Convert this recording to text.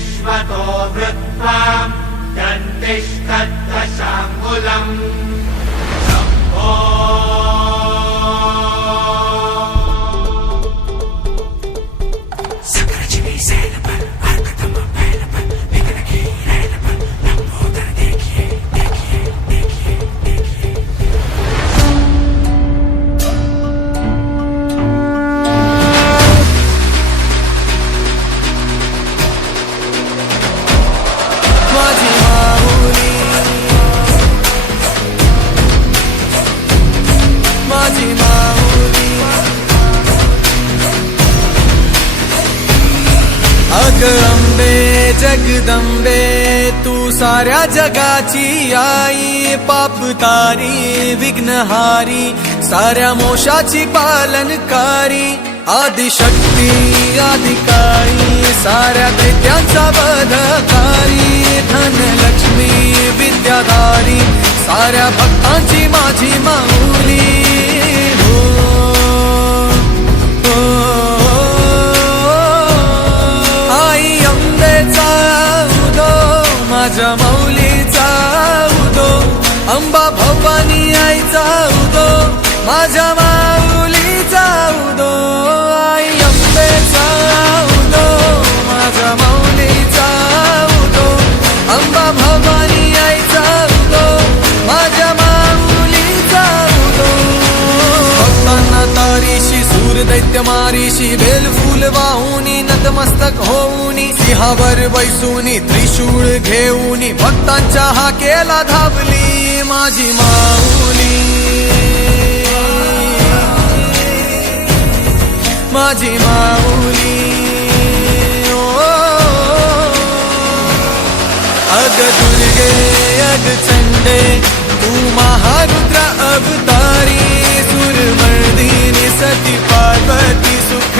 विश्वतो वृत्वा दन्तिष्ठद्दशाङ्गुलम् शम्भो अंबे जगदंबे तू साऱ्या जगाची आई पापतारी विघ्नहारी साऱ्या मोशाची पालनकारी आदिशक्ती आदिकाळी साऱ्या दैत्यांचा वधकारी धनलक्ष्मी विद्याधारी साऱ्या भक्तांची माझी माऊली माझ्या माऊलीचा उदो अंबा भवानी आईचा उदो माझ्या माऊलीचा उदो आई अंबेचा उदो माझ्या माऊलीचा उदो अंबा भवानी आईचा उदो माझ्या माऊलीचा उदो भक्तांना तारीशी सूर दैत्य मारीशी बेल फूल वाहुनी नतमस्तक होऊनी सिंहावर बैसूनी त्रिशूळ घेऊनी भक्तांच्या हाकेला धावली माझी माऊली माझी माऊली अग दुर्गे अग चंडे तू महारुद्र अवतारी सुरमर्दिनी सती पार्वती सुख